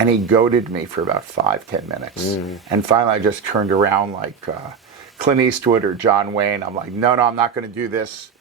And he goaded me for about 5-10 minutes. And finally I just turned around like Clint Eastwood or John Wayne. I'm like, no, I'm not going to do this.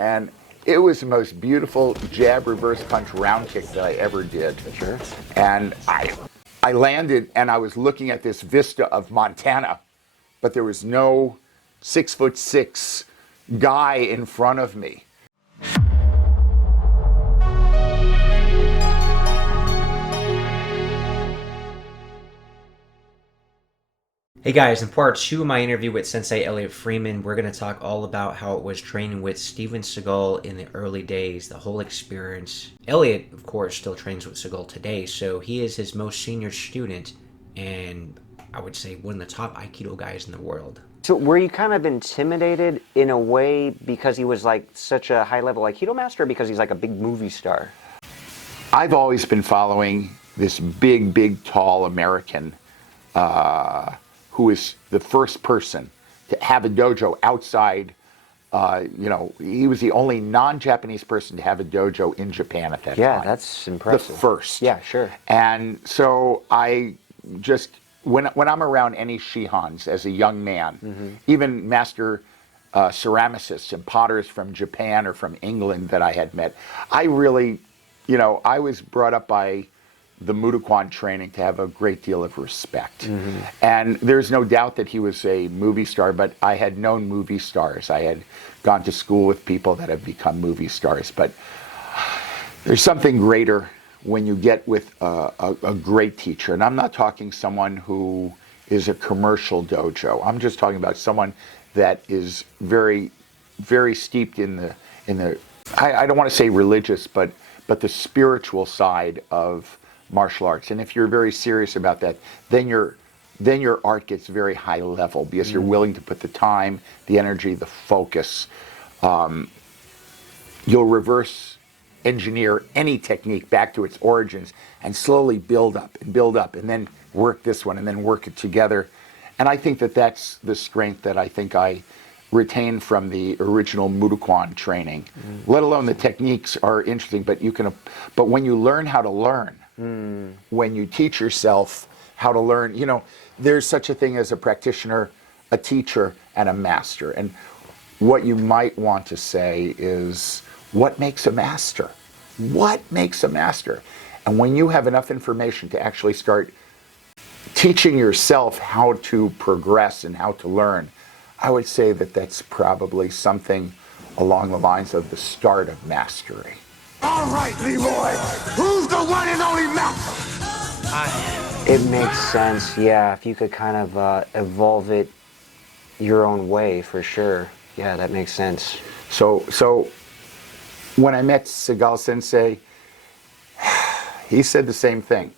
And it was the most beautiful jab, reverse punch, round kick that I ever did. Sure. And I landed and I was looking at this vista of Montana, but there was no 6'6" guy in front of me. Hey guys, in part 2 of my interview with Sensei Elliot Freeman, we're going to talk all about how it was training with Steven Seagal in the early days, the whole experience. Elliot, of course, still trains with Seagal today, so he is his most senior student, and I would say one of the top Aikido guys in the world. So were you kind of intimidated in a way because he was like such a high-level Aikido master, or because he's like a big movie star? I've always been following this big, tall American who is the first person to have a dojo outside. He was the only non-Japanese person to have a dojo in Japan at that time. Yeah, that's impressive. The first. Yeah, sure. And so I just, when I'm around any Shihans as a young man, even master ceramicists and potters from Japan or from England that I had met, I really, I was brought up by the Mudokan training to have a great deal of respect. And there's no doubt that he was a movie star, but I had known movie stars. I had gone to school with people that have become movie stars. But there's something greater when you get with a great teacher. And I'm not talking someone who is a commercial dojo. I'm just talking about someone that is very, very steeped in the I don't want to say religious, but the spiritual side of martial arts. And if you're very serious about that, then your art gets very high level because you're willing to put the time, the energy, the focus. You'll reverse engineer any technique back to its origins and slowly build up and then work this one and then work it together. And I think that that's the strength that I think I retained from the original Mudokan training. Let alone the techniques are interesting, but when you learn how to learn, when you teach yourself how to learn, there's such a thing as a practitioner, a teacher, and a master. And what you might want to say is, what makes a master? What makes a master? And when you have enough information to actually start teaching yourself how to progress and how to learn, I would say that that's probably something along the lines of the start of mastery. All right, Leroy, who's the one and only master? It makes sense, yeah, if you could kind of evolve it your own way, for sure. Yeah, that makes sense. So when I met Seagal Sensei, he said the same thing.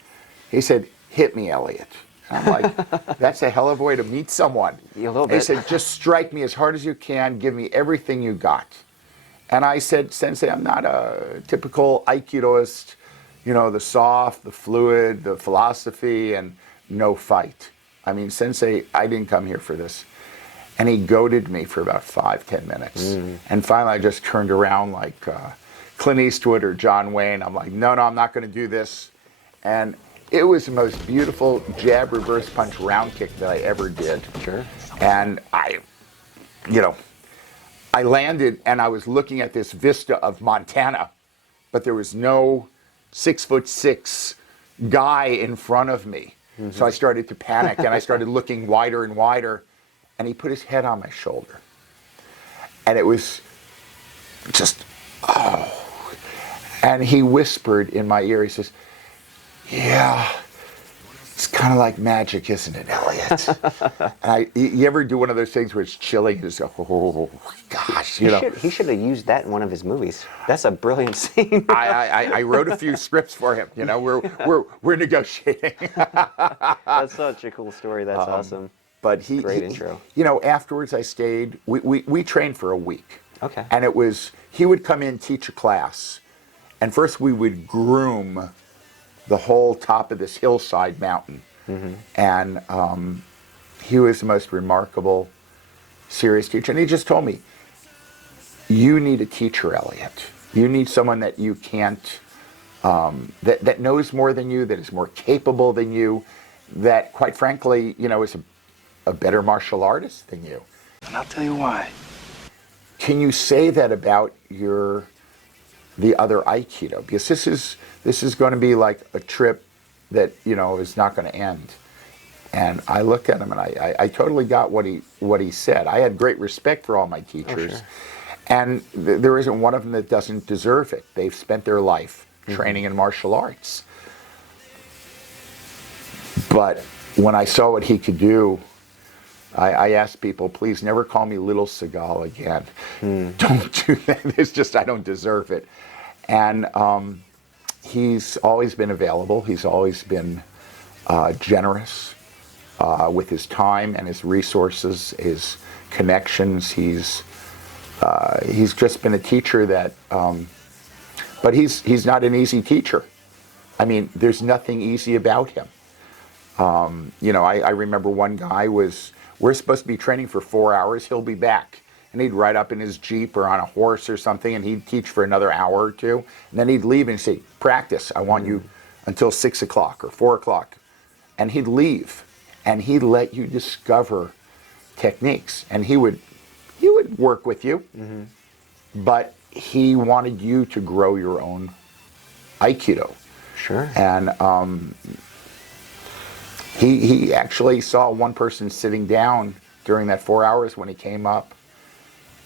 He said, "Hit me, Elliot." And I'm like, that's a hell of a way to meet someone. A little bit. He said, "Just strike me as hard as you can, give me everything you got." And I said, "Sensei, I'm not a typical Aikidoist, the soft, the fluid, the philosophy, and no fight. I mean, Sensei, I didn't come here for this." And he goaded me for about 5-10 minutes. And finally I just turned around like Clint Eastwood or John Wayne. I'm like, no, I'm not going to do this. And it was the most beautiful jab, reverse punch, round kick that I ever did. Sure. And I landed and I was looking at this vista of Montana, but there was no 6'6" guy in front of me. So I started to panic and I started looking wider and wider, and he put his head on my shoulder. And it was just, and he whispered in my ear, he says, "Yeah, it's kind of like magic, isn't it, Elliot?" And you ever do one of those things where it's chilly? You just go, "Oh, gosh," He should have used that in one of his movies. That's a brilliant scene. I wrote a few scripts for him. We're negotiating. That's such a cool story. That's awesome. But Great intro. Afterwards I stayed. We trained for a week. Okay. And he would come in, teach a class, and first we would groom the whole top of this hillside mountain. And he was the most remarkable, serious teacher. And he just told me, "You need a teacher, Elliot. You need someone that you can't that knows more than you, that is more capable than you, that quite frankly, is a better martial artist than you. And I'll tell you why. Can you say that about the other Aikido? Because this is going to be like a trip that is not going to end. And I looked at him and I totally got what he said. I had great respect for all my teachers. Oh, sure. And there isn't one of them that doesn't deserve it. They've spent their life training in martial arts. But when I saw what he could do, I asked people, please never call me Little Seagal again. Don't do that. It's just, I don't deserve it. And he's always been available. He's always been generous with his time and his resources, his connections. He's just been a teacher that, but he's not an easy teacher. I mean, there's nothing easy about him. I remember one guy we're supposed to be training for 4 hours, he'll be back. And he'd ride up in his Jeep or on a horse or something, and he'd teach for another hour or two. And then he'd leave and say, practice, I want you until 6 o'clock or 4 o'clock. And he'd leave, and he'd let you discover techniques. And he would work with you, but he wanted you to grow your own Aikido. Sure. And he actually saw one person sitting down during that 4 hours when he came up,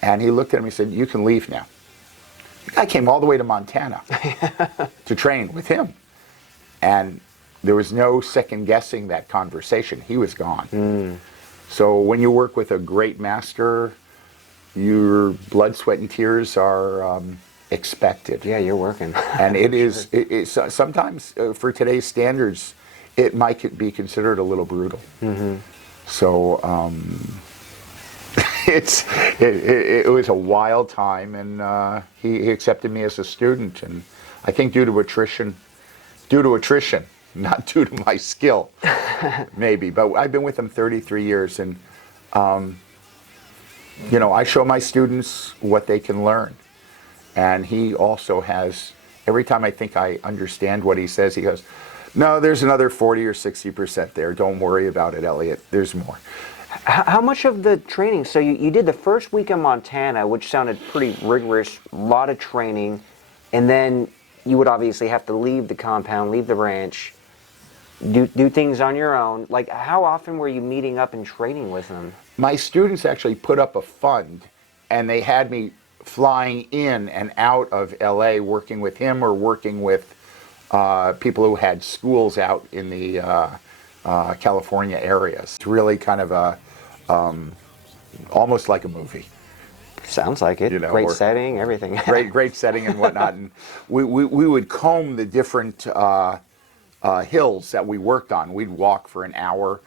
and he looked at him and he said, you can leave now. The guy came all the way to Montana to train with him. And there was no second guessing that conversation. He was gone. So when you work with a great master, your blood, sweat, and tears are expected. Yeah, you're working. And it is sometimes, for today's standards, it might be considered a little brutal. So it was a wild time, and he accepted me as a student. And I think due to attrition, not due to my skill, maybe. But I've been with him 33 years, and I show my students what they can learn. And he also has, every time I think I understand what he says, he goes, no, there's another 40 or 60% there. Don't worry about it, Elliot. There's more. How much of the training, so you did the first week in Montana, which sounded pretty rigorous, a lot of training, and then you would obviously have to leave the compound, leave the ranch, do things on your own. Like, how often were you meeting up and training with them? My students actually put up a fund, and they had me flying in and out of LA working with him or working with people who had schools out in the California areas. It's really kind of a almost like a movie. Sounds like it. Great setting, everything. great setting and whatnot. And we would comb the different hills that we worked on. We'd walk for an hour,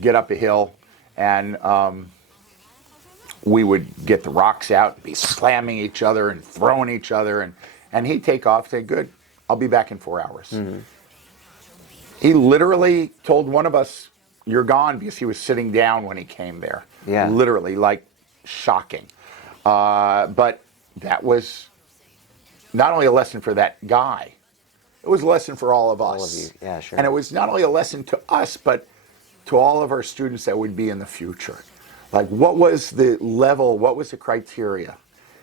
get up a hill, and we would get the rocks out, be slamming each other and throwing each other, and he'd take off, say, good, I'll be back in 4 hours. He literally told one of us, you're gone, because he was sitting down when he came there. Yeah. Literally, like, shocking. But that was not only a lesson for that guy, it was a lesson for all of us. All of you, yeah, sure. And it was not only a lesson to us, but to all of our students that would be in the future. Like, what was the level, what was the criteria?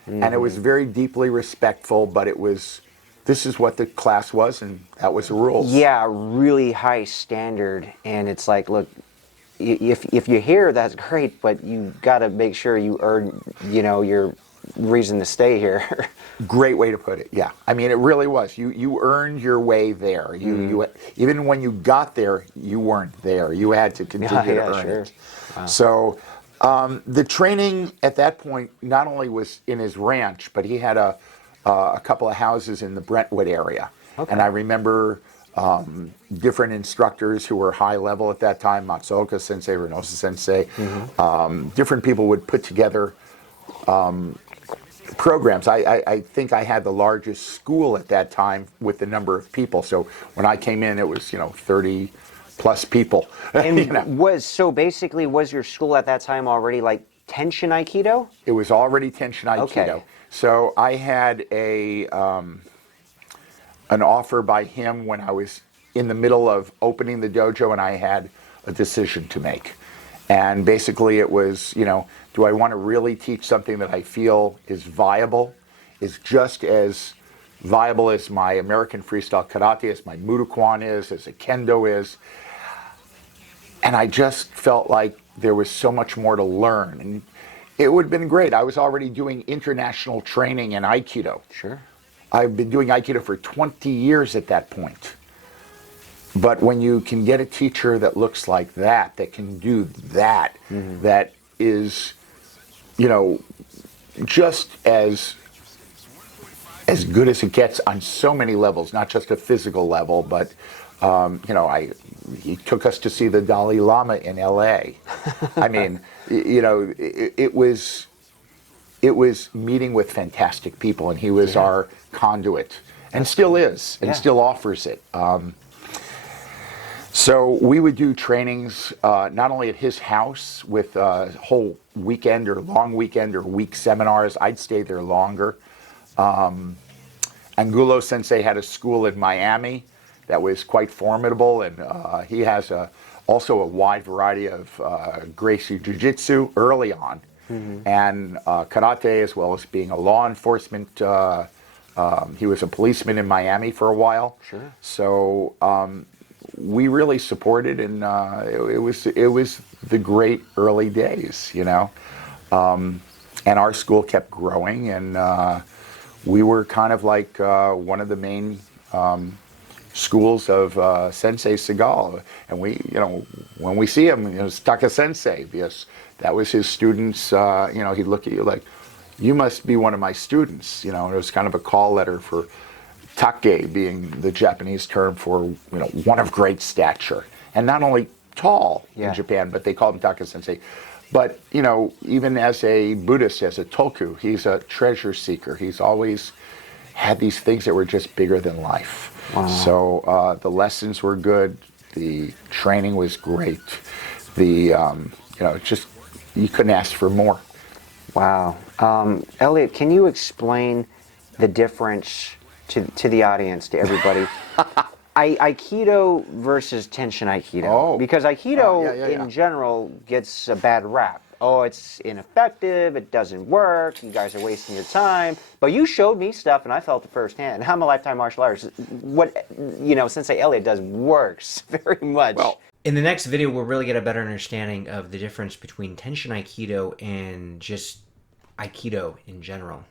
And it was very deeply respectful, but it was, this is what the class was, and that was the rules. Yeah, really high standard, and it's like, look, if you're here, that's great, but you got to make sure you earn, your reason to stay here. Great way to put it. Yeah, I mean, it really was. You earned your way there. You even when you got there, you weren't there. You had to continue to earn it. Wow. So the training at that point not only was in his ranch, but he had a couple of houses in the Brentwood area. Okay. And I remember different instructors who were high level at that time, Matsuoka Sensei, Renosa Sensei. Different people would put together programs. I think I had the largest school at that time with the number of people. So when I came in, it was 30 plus people. And was your school at that time already like Tenshin Aikido? It was already Tenshin Aikido. Okay. So I had a an offer by him when I was in the middle of opening the dojo, and I had a decision to make. And basically it was, do I want to really teach something that I feel is viable, is just as viable as my American freestyle karate, as my Murukan is, as a kendo is. And I just felt like there was so much more to learn. And it would have been great. I was already doing international training in Aikido. Sure. I've been doing Aikido for 20 years at that point. But when you can get a teacher that looks like that can do that, that is, just as good as it gets on so many levels, not just a physical level, but, he took us to see the Dalai Lama in L.A. I mean, it was meeting with fantastic people, and he was our conduit, and still is, and still offers it. So we would do trainings not only at his house with whole weekend or long weekend or week seminars. I'd stay there longer. Angulo Sensei had a school in Miami that was quite formidable, and he has also a wide variety of Gracie Jiu-Jitsu early on, and karate, as well as being a law enforcement. He was a policeman in Miami for a while. Sure. So we really supported, and it was the great early days, and our school kept growing, and we were kind of like one of the main schools of Sensei Seagal, and we, when we see him, it's Taka Sensei, because that was his students. He'd look at you like, you must be one of my students. It was kind of a call letter for Take being the Japanese term for one of great stature, and not only tall in Japan, but they called him Taka Sensei. But even as a Buddhist, as a Toku, he's a treasure seeker. He's always had these things that were just bigger than life. Wow. So the lessons were good. The training was great. The just you couldn't ask for more. Wow. Elliot, can you explain the difference to the audience, to everybody? Aikido versus Tenshin Aikido. Oh. Because Aikido in general gets a bad rap. Oh, it's ineffective, it doesn't work, you guys are wasting your time. But you showed me stuff and I felt it firsthand. I'm a lifetime martial artist. What, Sensei Elliot does works very much. Well, in the next video, we'll really get a better understanding of the difference between Tenshin Aikido and just Aikido in general.